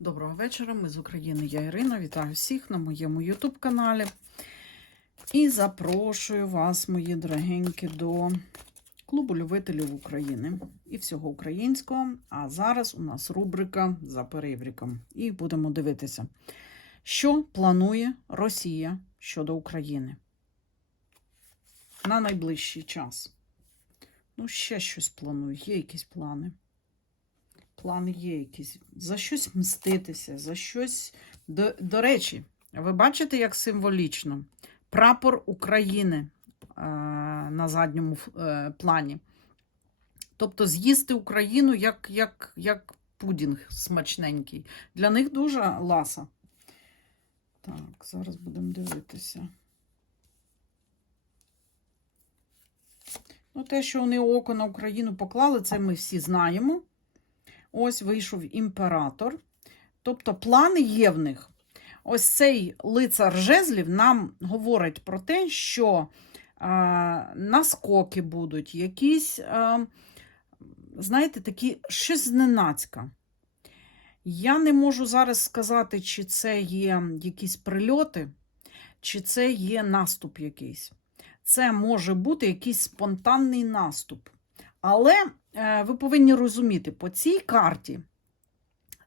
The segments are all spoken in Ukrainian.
Доброго вечора, ми з України, я Ірина. Вітаю всіх на моєму YouTube каналі. І запрошую вас, мої дорогенькі, до клубу любителів України і всього українського. А зараз у нас рубрика за перевріком. І будемо дивитися, що планує Росія щодо України на найближчий час. Ну, ще щось планує, є якісь плани плани є якісь. За щось мститися, за щось. До, до речі, ви бачите, як символічно? Прапор України е, на задньому е, плані. Тобто з'їсти Україну як, як, як пудінг смачненький. Для них дуже ласа. Так, зараз будемо дивитися. Ну, те, що вони око на Україну поклали, це ми всі знаємо. Ось вийшов імператор. Тобто плани є в них. Ось цей лицар жезлів нам говорить про те, що е, наскоки будуть, якісь, е, знаєте, такі щось зненацька. Я не можу зараз сказати, чи це є якісь прильоти, чи це є наступ якийсь. Це може бути якийсь спонтанний наступ. Але ви повинні розуміти, по цій карті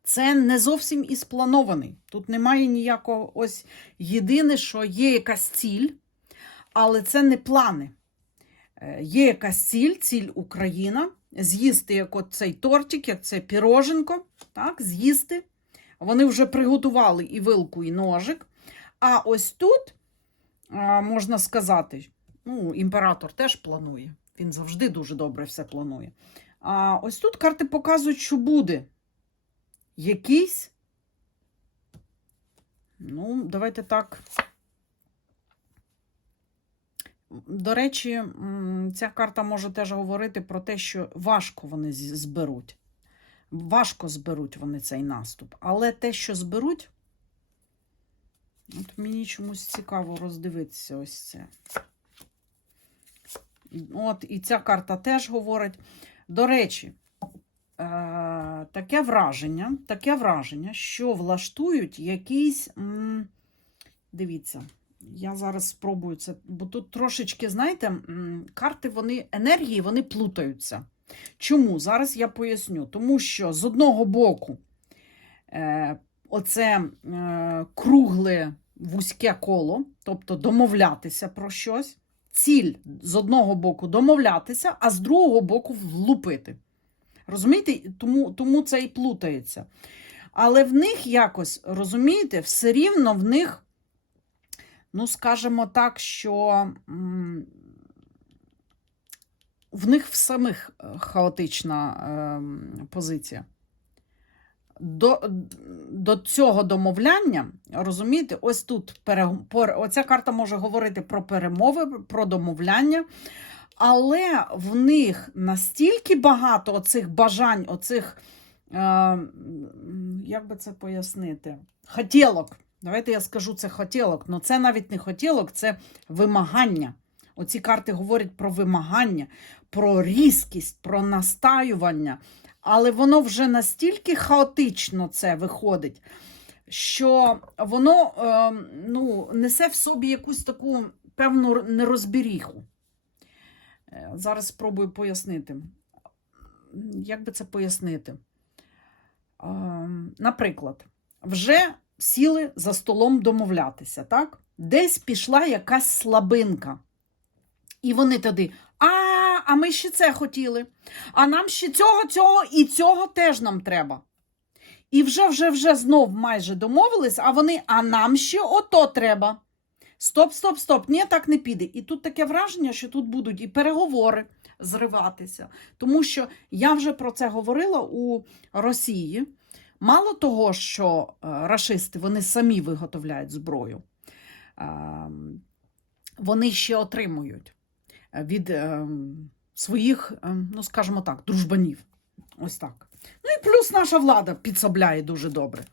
це не зовсім і спланований. Тут немає ніякого ось єдине, що є якась ціль, але це не плани. Е, Є якась ціль, ціль Україна, з'їсти як от цей тортик, як це піроженко, так, з'їсти. Вони вже приготували і вилку, і ножик. А ось тут, можна сказати, ну, імператор теж планує. Він завжди дуже добре все планує. А ось тут карти показують, що буде якийсь. Ну, давайте так. До речі, ця карта може теж говорити про те, що важко вони зберуть. Важко зберуть вони цей наступ. Але те, що зберуть, от мені чомусь цікаво роздивитися ось це. От, і ця карта теж говорить. До речі, е, таке враження, таке враження, що влаштують якийсь. Дивіться, я зараз спробую це, бо тут трошечки, знаєте, карти вони енергії вони плутаються. Чому? Зараз я поясню. Тому що з одного боку, е, оце е, кругле вузьке коло, тобто домовлятися про щось ціль з одного боку домовлятися, а з другого боку влупити. Розумієте? Тому, тому це і плутається. Але в них якось, розумієте, все рівно в них, ну, скажімо так, що в них в самих е, хаотична е, позиція. До, до цього домовляння, розумієте, ось тут пере, оця карта може говорити про перемови, про домовляння, але в них настільки багато оцих бажань, оцих, е, як би це пояснити, хотілок. Давайте я скажу це хотілок, але це навіть не хотілок, це вимагання. Оці карти говорять про вимагання, про різкість, про настаювання. Але воно вже настільки хаотично це виходить, що воно е, ну, несе в собі якусь таку певну нерозбіріху. Е, Зараз спробую пояснити. Як би це пояснити? Е, Наприклад, вже сіли за столом домовлятися, так? Десь пішла якась слабинка. І вони тоді, а, а ми ще це хотіли. А нам ще цього, цього і цього теж нам треба. І вже, вже, вже знов майже домовились, а вони, а нам ще ото треба. Стоп, стоп, стоп, ні, так не піде. І тут таке враження, що тут будуть і переговори зриватися. Тому що я вже про це говорила у Росії. Мало того, що е, рашисти вони самі виготовляють зброю, ем, вони ще отримують від ем, своїх, ем, ну скажімо так, дружбанів. Ось так. Ну і плюс наша влада підсобляє дуже добре.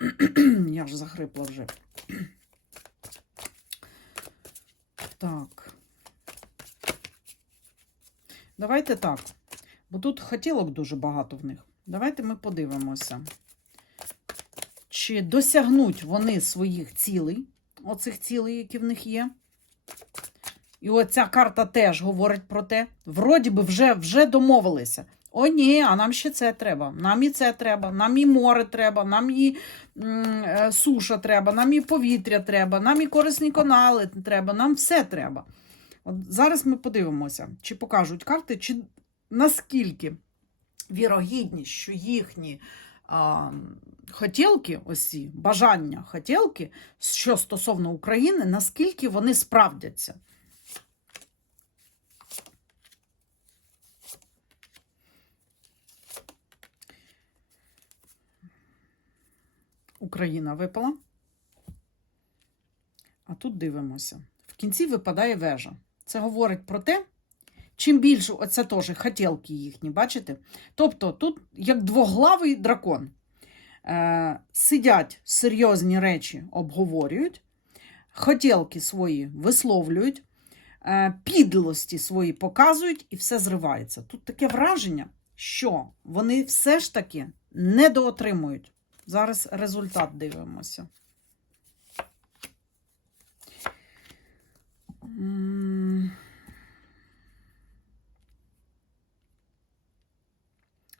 Я ж захрипла вже. Так. Давайте так. Бо тут хотілок дуже багато в них. Давайте ми подивимося. чи досягнуть вони своїх цілей, оцих цілей, які в них є. І оця карта теж говорить про те. Вроді би вже, вже домовилися. О, ні, а нам ще це треба. Нам і це треба, нам і море треба, нам і м, е, суша треба, нам і повітря треба, нам і корисні канали треба, нам все треба. От зараз ми подивимося, чи покажуть карти, чи наскільки вірогідність, що їхні а, хотілки, ось ці бажання хотілки, що стосовно України, наскільки вони справдяться. Україна випала. А тут дивимося. В кінці випадає вежа. Це говорить про те, чим більше, оце теж хотілки їхні, бачите? Тобто тут як двоглавий дракон. Е, сидять серйозні речі, обговорюють, хотілки свої висловлюють, е, підлості свої показують і все зривається. Тут таке враження, що вони все ж таки недоотримують. Зараз результат дивимося.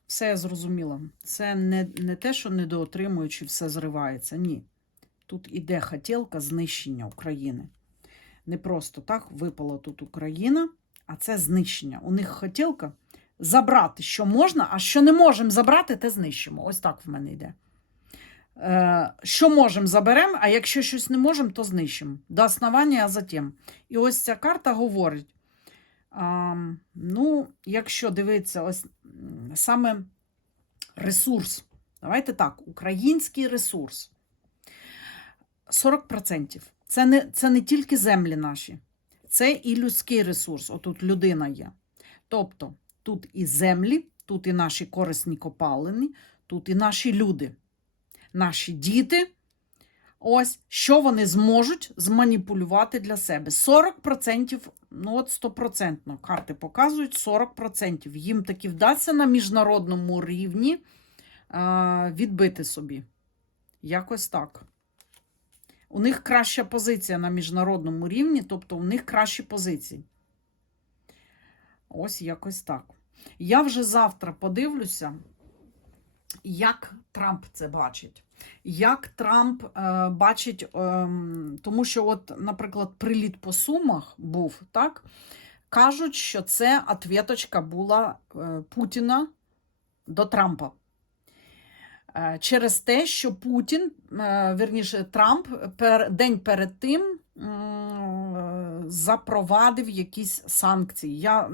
Все я зрозуміла. Це не, не те, що недоотримуючи, все зривається. Ні. Тут іде хотілка знищення України. Не просто так випала тут Україна, а це знищення. У них хотілка забрати, що можна, а що не можемо забрати, те знищимо. Ось так в мене йде. Е, Що можемо, заберемо, а якщо щось не можемо, то знищимо. До основання, а затім. І ось ця карта говорить. Ну, якщо дивитися, ось саме ресурс. Давайте так, український ресурс. 40%. Це не, це не тільки землі наші, це і людський ресурс. Отут людина є. Тобто тут і землі, тут і наші корисні копалини, тут і наші люди, наші діти. Ось що вони зможуть зманіпулювати для себе. 40%, ну от 100%, карти показують 40%. Їм таки вдасться на міжнародному рівні а, відбити собі. Якось так. У них краща позиція на міжнародному рівні, тобто у них кращі позиції. Ось якось так. Я вже завтра подивлюся, як Трамп це бачить. Як Трамп е, бачить, е, тому що, от, наприклад, приліт по сумах був, так? Кажуть, що це ответочка була е, Путіна до Трампа. Е, через те, що Путін, е, верніше, Трамп пер, день перед тим запровадив якісь санкції. Я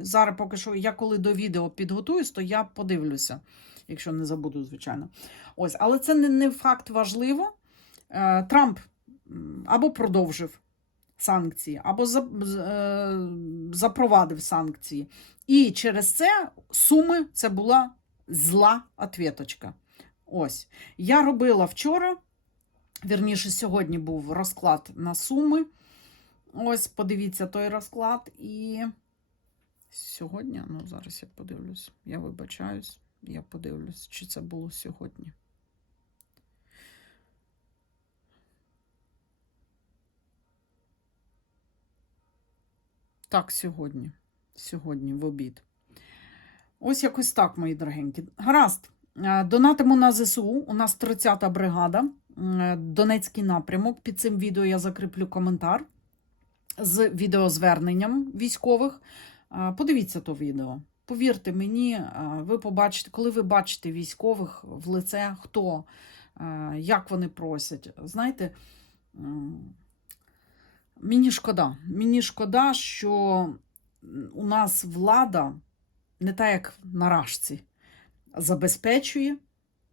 зараз поки що, я коли до відео підготуюсь, то я подивлюся, якщо не забуду, звичайно. Ось, але це не, не факт важливо. Е, Трамп або продовжив санкції, або е, запровадив санкції. І через це суми це була зла ответочка. Ось. Я робила вчора, вірніше, сьогодні був розклад на суми. Ось, подивіться той розклад. І сьогодні, ну, зараз я подивлюсь, я вибачаюсь, я подивлюсь, чи це було сьогодні. Так, сьогодні. Сьогодні, в обід. Ось якось так, мої дорогенькі. Гаразд. Е, Донатимо на ЗСУ. У нас 30-та бригада, е, Донецький напрямок. Під цим відео я закріплю коментар з відеозверненням військових. Е, Подивіться то відео. Повірте мені, е, ви побачите, коли ви бачите військових в лице, хто, е, як вони просять. Знаєте, мені шкода. Мені шкода, що у нас влада не так, як на рашці, забезпечує.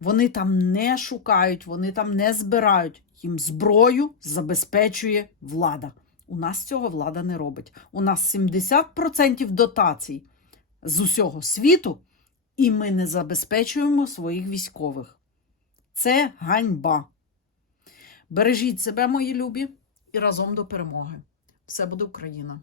Вони там не шукають, вони там не збирають. Їм зброю забезпечує влада. У нас цього влада не робить. У нас 70% дотацій з усього світу, і ми не забезпечуємо своїх військових. Це ганьба. Бережіть себе, мої любі, і разом до перемоги. Все буде Україна!